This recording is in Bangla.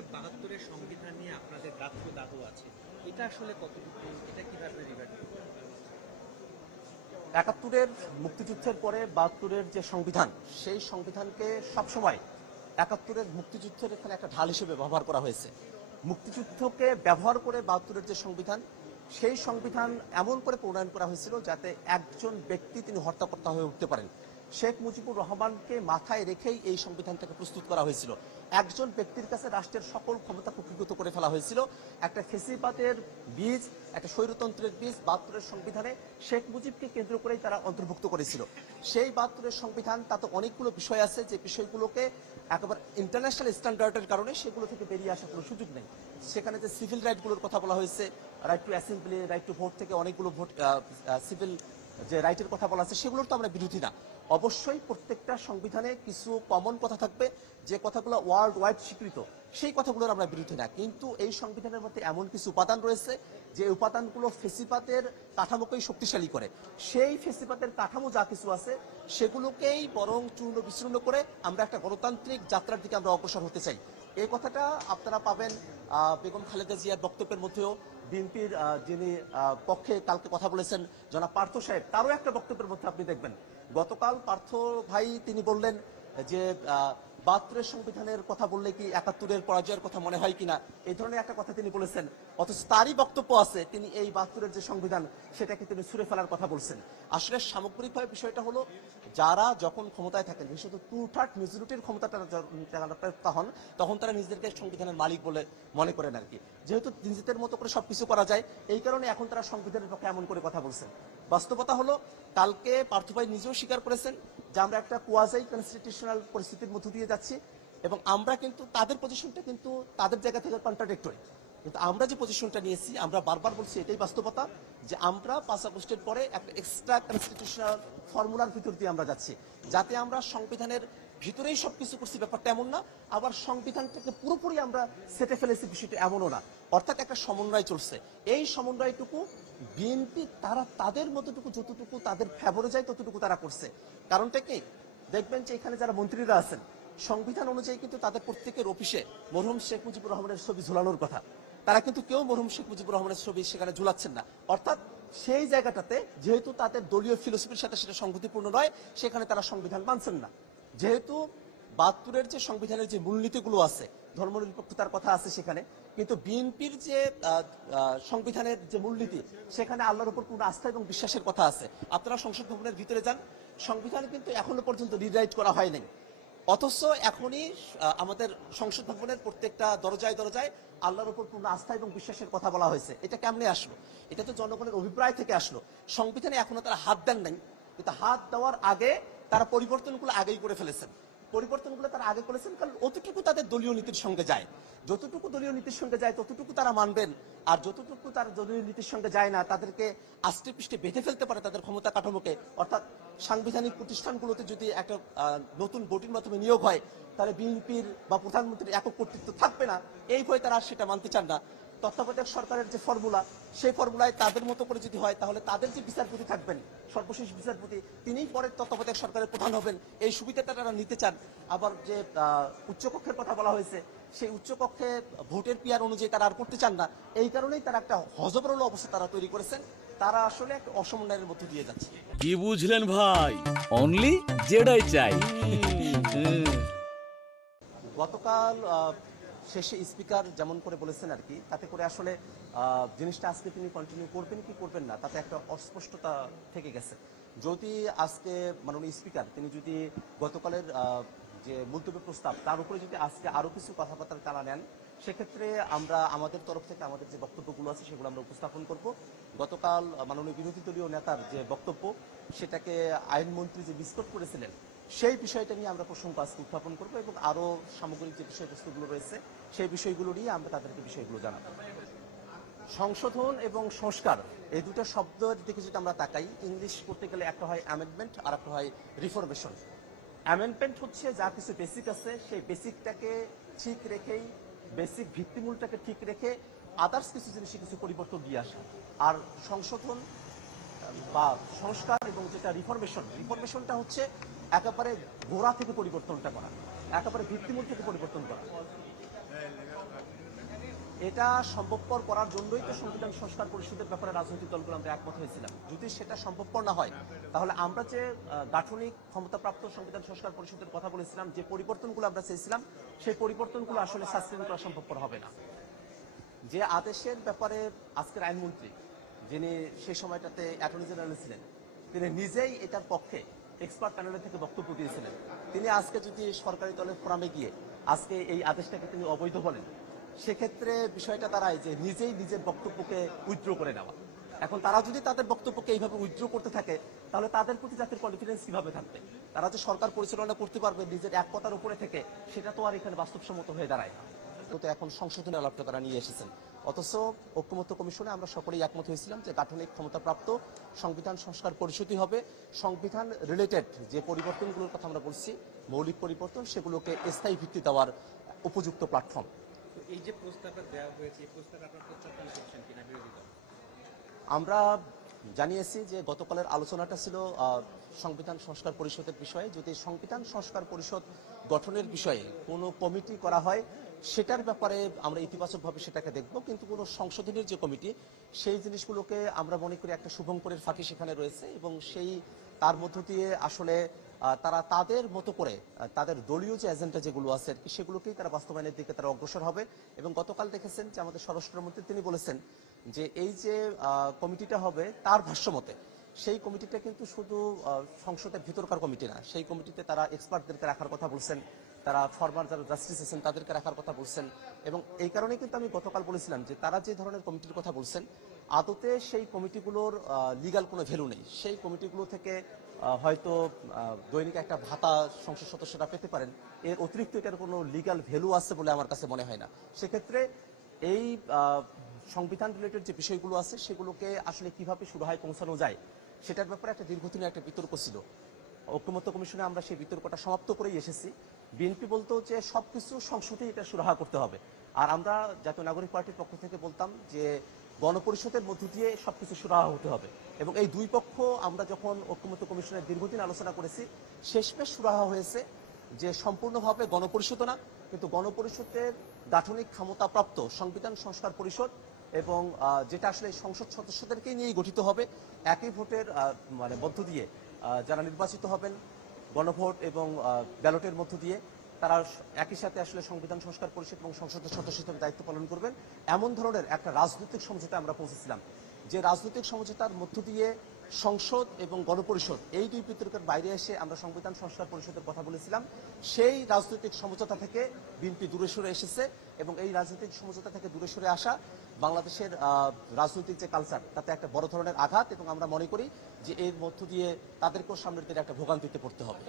যে ৭২-এর সংবিধান নিয়ে আপনাদের দাহ আছে, এটা আসলে কতটুকু, এটা কিভাবে রিভাইভ করবেন? ৭১-এর মুক্তিযুদ্ধের পরে ৭২-এর যে সংবিধান, সেই সংবিধানকে সবসময় ৭১-এর মুক্তিযুদ্ধের এখানে একটা ঢাল হিসেবে ব্যবহার করা হয়েছে। মুক্তিযুদ্ধকে ব্যবহার করে ৭২-এর যে সংবিধান, সেই সংবিধান এমন করে প্রণয়ন করা হয়েছিল যাতে একজন ব্যক্তি তিনি হর্তাকর্তা হয়ে উঠতে পারেন। শেখ মুজিবুর রহমানকে মাথায় রেখেই এই সংবিধানটাকে প্রস্তুত করা হয়েছিল। একজন ব্যক্তির কাছে রাষ্ট্রের সকল ক্ষমতা কুক্ষিগত করে ফেলা হয়েছিল। একটা ফেসিবাদের বীজ, একটা স্বৈরতন্ত্রের বীজ ৭২-এর সংবিধানে শেখ মুজিবকে কেন্দ্র করেই তারা অন্তর্ভুক্ত করেছিল। সেই ৭২-এর সংবিধান, তাতে অনেকগুলো বিষয় আছে যে বিষয়গুলোকে একেবারে ইন্টারন্যাশনাল স্ট্যান্ডার্ডের কারণে সেগুলো থেকে বেরিয়ে আসার কোনো সুযোগ নেই। সেখানে যে সিভিল রাইটগুলোর কথা বলা হয়েছে, right two assembly, right to vote থেকে অনেকগুলো ভোট, সিভিল যে রাইটের কথা বলা আছে, সেগুলোর তো আমরা বিরোধী না। অবশ্যই প্রত্যেকটা সংবিধানে কিছু কমন কথা থাকবে, যে কথাগুলো ওয়ার্ল্ড ওয়াইড স্বীকৃত, সেই কথাগুলোর আমরা বিরোধী না। কিন্তু এই সংবিধানের মধ্যে এমন কিছু উপাদান রয়েছে যে উপাদানগুলো ফেসিবাদের কাঠামোকেই শক্তিশালী করে। সেই ফেসিবাদের কাঠামো যা কিছু আছে সেগুলোকেই বরং চূর্ণ বিচূর্ণ করে আমরা একটা গণতান্ত্রিক যাত্রার দিকে আমরা অগ্রসর হতে চাই। এই কথাটা আপনারা পাবেন বেগম খালেদা জিয়ার বক্তব্যের মধ্যেও। বিএনপির যিনি পক্ষে কালকে কথা বলেছেন জনাব পার্থ সাহেব, তারও একটা বক্তব্যের মধ্যে আপনি দেখবেন গতকাল পার্থ ভাই তিনি বললেন যে ৭২-এর সংবিধানের কথা বললে কি ৭১-এর পরাজয়ের কথা মনে হয় কিনা, এই ধরনের একটা কথা তিনি বলেছেন। অথচ তারই বক্তব্য আছে তিনি এই ৭২-এর যে সংবিধান সেটাকে তিনি ছুঁড়ে ফেলার কথা বলছেন। আসলে সামগ্রিকভাবে বিষয়টা হলো, যারা যখন ক্ষমতায় থাকেন, বিশেষত 2/3 মেজরিটির ক্ষমতাটা হন, তখন তারা নিজেদেরকে সংবিধানের মালিক বলে মনে করেন আর কি। যেহেতু নিজেদের মতো করে সবকিছু করা যায়, এই কারণে এখন তারা সংবিধানের পক্ষে এমন করে কথা বলছেন। বাস্তবতা হলো, কালকে পার্থ ভাই নিজেও স্বীকার করেছেন যে আমরা একটা কোয়াজাই কনস্টিটিউশনাল পরিস্থিতির মধ্য দিয়ে যাচ্ছি, এবং আমরা কিন্তু তাদের পজিশনটা কিন্তু তাদের জায়গা থেকে কন্ট্রাডিক্টরি। কিন্তু আমরা যে পজিশনটা নিয়েছি, আমরা বারবার বলছি এটাই বাস্তবতা, যে আমরা 5 আগস্টের পরে একটা এক্সট্রা কনস্টিটিউশনাল ফর্মুলার ভিতর দিয়ে আমরা যাচ্ছি, যাতে আমরা সংবিধানের ভিতরেই সবকিছু করছি ব্যাপারটা এমন না, আবার সংবিধানটাকে পুরোপুরি আমরা সেটে ফেলেছি বিষয়টা এমনও না। অর্থাৎ একটা সমন্বয় চলছে। এই সমন্বয়টুকু বিএনপি তারা তাদের মতটুকু, যতটুকু তাদের ফেভারে যায় ততটুকু তারা করছে। কারণটা কি, দেখবেন যে এখানে যারা মন্ত্রীরা আছেন, সংবিধান অনুযায়ী কিন্তু তাদের প্রত্যেকের অফিসে মরহুম শেখ মুজিবুর রহমানের ছবি ঝুলানোর কথা, তারা কিন্তু কেউ মরহুম শেখ মুজিবুর রহমানের ছবি সেখানে ঝুলাচ্ছেন না। অর্থাৎ সেই জায়গাটাতে যেহেতু তাদের দলীয় ফিলোসফির সাথে সেটা সংগতিপূর্ণ নয়, সেখানে তারা সংবিধান মানছেন না। যেহেতু ৭২-এর যে সংবিধানের যে মূলনীতিগুলো আছে, ধর্মনিরপেক্ষতার কথা আছে সেখানে, কিন্তু বিএনপির যে সংবিধানের যে মূলনীতি, সেখানে আল্লাহর উপর পূর্ণ আস্থা এবং বিশ্বাসের কথা আছে। আপনারা সংসদ ভবনের ভিতরে যান, সংবিধান কিন্তু এখনো পর্যন্ত রিরাইট করা হয় নাই। অথচ এখনই আমাদের সংসদ ভবনের প্রত্যেকটা দরজায় দরজায় আল্লাহর উপর পূর্ণ আস্থা এবং বিশ্বাসের কথা বলা হয়েছে। এটা কেমনে আসলো? এটা তো জনগণের অভিপ্রায় থেকে আসলো। সংবিধানে এখনো তারা হাত দেন নাই, কিন্তু হাত দেওয়ার আগে তারা পরিবর্তনগুলো আগেই করে ফেলেছেন। পরিবর্তনগুলো তারা আগে করেছেন কারণ অতটুকু তাদের দলীয় নীতির সঙ্গে যায়। যতটুকু দলীয় নীতির সঙ্গে যায় ততটুকু তারা মানবেন, আর যতটুকু তার দলীয় নীতির সঙ্গে যায় না, তাদেরকে আষ্টে পৃষ্ঠে বেঁধে ফেলতে পারে তাদের ক্ষমতা কাঠামোকে। অর্থাৎ সাংবিধানিক প্রতিষ্ঠানগুলোতে যদি একটা নতুন ভোটের মাধ্যমে নিয়োগ হয়, তাহলে বিএনপির বা প্রধানমন্ত্রীর একক কর্তৃত্ব থাকবে না, এই ভয়ে তারা সেটা মানতে চান না। তত্ত্বাবধায়ক সরকারের যে ফর্মুলা, সেই ফর্মুলায় তাদের মতো করে যদি হয়, তাহলে তাদের যে বিচারপতি থাকবেন, সর্বশেষ বিচারপতি, তিনিই পরের তত্ত্বাবধায়ক সরকারের প্রধান হবেন, এই সুবিধাটা তারা নিতে চান। আবার যে উচ্চকক্ষের কথা বলা হয়েছে, সেই উচ্চকক্ষে ভোটের পিয়ার অনুযায়ী তারা আর করতে চান না। এই কারণেই তারা একটা হযবরল অবস্থা তারা তৈরি করেছেন। তারা আসলে একটা অসমন্বয়ের মধ্য দিয়ে যাচ্ছে। কি বুঝলেন ভাই? অনলি যেটাই চাই। গতকাল শেষে স্পিকার যেমন করে বলেছেন আর কি, তাতে করে আসলে জিনিসটা আজকে তিনি কন্টিনিউ করবেন কি করবেন না, তাতে একটা অস্পষ্টতা থেকে গেছে। যদি আজকে মাননীয় স্পিকার তিনি যদি গতকালের যে মুলতবি প্রস্তাব, তার উপরে যদি আজকে আরো কিছু কথাবার্তা তারা নেন, সেক্ষেত্রে আমরা আমাদের তরফ থেকে আমাদের যে বক্তব্যগুলো আছে সেগুলো আমরা উপস্থাপন করব। গতকাল মাননীয় বিরোধী দলীয় নেতার যে বক্তব্য, সেটাকে আইনমন্ত্রী যে বিস্কট করেছিলেন, সেই বিষয়টা নিয়ে আমরা প্রসঙ্গ আজকে উত্থাপন করবো, এবং আরো সামগ্রিক যে বিষয়বস্তুগুলো রয়েছে সেই বিষয়গুলো নিয়ে আমরা তাদেরকে বিষয়গুলো জানাবো। সংশোধন এবং সংস্কার, এই দুটো শব্দের দিকে যদি আমরা তাকাই, ইংলিশ করতে গেলে একটা হয় অ্যামেন্ডমেন্ট আর একটা হয় রিফরমেশন। অ্যামেন্ডমেন্ট হচ্ছে যা কিছু বেসিক আছে সেই বেসিকটাকে ঠিক রেখেই, বেসিক ভিত্তিমূলটাকে ঠিক রেখে আদার্স কিছু জিনিসে কিছু পরিবর্তন দিয়ে আসা। আর সংশোধন বা সংস্কার এবং যেটা রিফরমেশন, রিফরমেশনটা হচ্ছে একেবারে গোড়া থেকে পরিবর্তনটা করা, একেবারে ভিত্তিমূল থেকে পরিবর্তন করা। এটা সম্ভবপর করার জন্যই তো সংবিধান সংস্কার পরিষদের ব্যাপারে রাজনৈতিক দলগুলো আমরা একমত হয়েছিলাম। যদি সেটা সম্ভবপর না হয় তাহলে আমরা যে গাঠনিক ক্ষমতাপ্রাপ্ত সংবিধান সংস্কার পরিষদের কথা বলেছিলাম, যে পরিবর্তনগুলো আমরা চেয়েছিলাম, সেই পরিবর্তনগুলো আসলে সাসটেইন করা সম্ভবপর হবে না। যে আদেশের ব্যাপারে আজকের আইনমন্ত্রী, যিনি সেই সময়টাতে অ্যাটর্নি জেনারেল ছিলেন, তিনি নিজেই এটার পক্ষে এক্সপার্ট প্যানেলের থেকে বক্তব্য দিয়েছিলেন। তিনি আজকে যদি সরকারি দলের ফোরামে গিয়ে আজকে এই আদেশটাকে তিনি অবৈধ বলেন, সেক্ষেত্রে বিষয়টা দাঁড়ায় যে নিজেই নিজের বক্তব্যকে উইথড্র করে নেওয়া। এখন তারা যদি তাদের বক্তব্যকে এইভাবে উইথড্র করতে থাকে, তাহলে তাদের প্রতি জাতির কনফিডেন্স কিভাবে থাকবে? তারা যে সরকার পরিচালনা করতে পারবে নিজের এক কথার উপরে থেকে, সেটা তো আর এখানে বাস্তবসম্মত হয়ে দাঁড়ায় না। তো এখন সংশোধনী আলাপটা তারা নিয়ে এসেছেন। অথচ ঐক্যমত্য কমিশনে আমরা সকলেই একমত হয়েছিলাম যে গাঠনিক ক্ষমতাপ্রাপ্ত সংবিধান সংস্কার পরিষদই হবে সংবিধান রিলেটেড যে পরিবর্তনগুলোর কথা আমরা বলছি, মৌলিক পরিবর্তন, সেগুলোকে স্থায়ী ভিত্তি দেওয়ার উপযুক্ত প্ল্যাটফর্ম। তো এই যে প্রস্তাবটা দেওয়া হয়েছে, এই প্রস্তাব আপনার প্রত্যাখ্যান করছেন কিনা বিরোধী দল? আমরা জানিয়েছি যে গতকালের আলোচনাটা ছিল সংবিধান সংস্কার পরিষদের বিষয়ে। যদি সংবিধান সংস্কার পরিষদ গঠনের বিষয়ে কোনো কমিটি করা হয়, সেটার ব্যাপারে আমরা ইতিবাচকভাবে সেটাকে দেখব, কিন্তু কোনো সংশোধনের যে কমিটি, সেই জিনিসগুলোকে আমরা মনে করি একটা শুভঙ্করের ফাঁকি সেখানে রয়েছে, এবং সেই তার মধ্য দিয়ে আসলে তারা তাদের মতো করে তাদের দলীয় যে এজেন্ডা যেগুলো আছে আর কি, সেগুলোকেই তারা বাস্তবায়নের দিকে তারা অগ্রসর হবে। এবং গতকাল দেখেছেন যে আমাদের স্বরাষ্ট্রমন্ত্রী তিনি বলেছেন যে এই যে কমিটিটা হবে, তার ভাষ্যমতে সেই কমিটিটা কিন্তু শুধু সংসদের ভিতরকার কমিটি না, সেই কমিটিতে তারা এক্সপার্টদেরকে রাখার কথা বলছেন, তারা ফরমার যারা জাস্টিস আছেন তাদেরকে রাখার কথা বলছেন। এবং এই কারণেই কিন্তু আমি গতকাল বলেছিলাম যে তারা যে ধরনের কমিটির কথা বলছেন, আদতে সেই কমিটিগুলোর লিগ্যাল কোনো ভ্যালু নেই। সেই কমিটিগুলো থেকে হয়তো দৈনিক একটা ভাতা সংসদ সদস্যরা পেতে পারেন, এর অতিরিক্ত এটার কোনো লিগ্যাল ভ্যালু আছে বলে আমার কাছে মনে হয় না। সেক্ষেত্রে এই সংবিধান রিলেটেড যে বিষয়গুলো আছে, সেগুলোকে আসলে কিভাবে সুরাহায় পৌঁছানো যায়, সেটার ব্যাপারে একটা দীর্ঘদিনের একটা বিতর্ক ছিল। ঐক্যমত্য কমিশনে আমরা সেই বিতর্কটা সমাপ্ত করেই এসেছি। বিএনপি বলতো যে সবকিছু সংসদে এটা সুরাহা করতে হবে, আর আমরা জাতীয় নাগরিক পার্টির পক্ষ থেকে বলতাম যে গণপরিষদের মধ্য দিয়ে সবকিছু সুরাহা হতে হবে। এবং এই দুই পক্ষ আমরা যখন ঐক্যমত্য কমিশনের দীর্ঘদিন আলোচনা করেছি, শেষমেশ সুরাহা হয়েছে যে সম্পূর্ণভাবে গণপরিষদ না, কিন্তু গণপরিষদের গাঠনিক ক্ষমতাপ্রাপ্ত সংবিধান সংস্কার পরিষদ, এবং যেটা আসলে সংসদ সদস্যদেরকেই নিয়েই গঠিত হবে, একই ভোটের মানে মধ্য দিয়ে যারা নির্বাচিত হবেন, গণভোট এবং ব্যালটের মধ্য দিয়ে তারা একই সাথে আসলে সংবিধান সংস্কার পরিষদ এবং সংসদের সদস্য হিসেবে দায়িত্ব পালন করবেন। এমন ধরনের একটা রাজনৈতিক সমঝোতা আমরা পৌঁছেছিলাম, যে রাজনৈতিক সমঝোতার মধ্য দিয়ে সংসদ এবং গণপরিষদ এই দুই বিতর্কের বাইরে এসে আমরা সংবিধান সংস্কার পরিষদের কথা বলেছিলাম। সেই রাজনৈতিক সমঝোতা থেকে বিএনপি দূরে সরে এসেছে, এবং এই রাজনৈতিক সমঝোতা থেকে দূরে সরে আসা বাংলাদেশের রাজনৈতিক যে কালচার, তাতে একটা বড় ধরনের আঘাত, এবং আমরা মনে করি যে এর মধ্য দিয়ে তাদেরকেও সামনের দিনে একটা ভোগান্তিতে পড়তে হবে।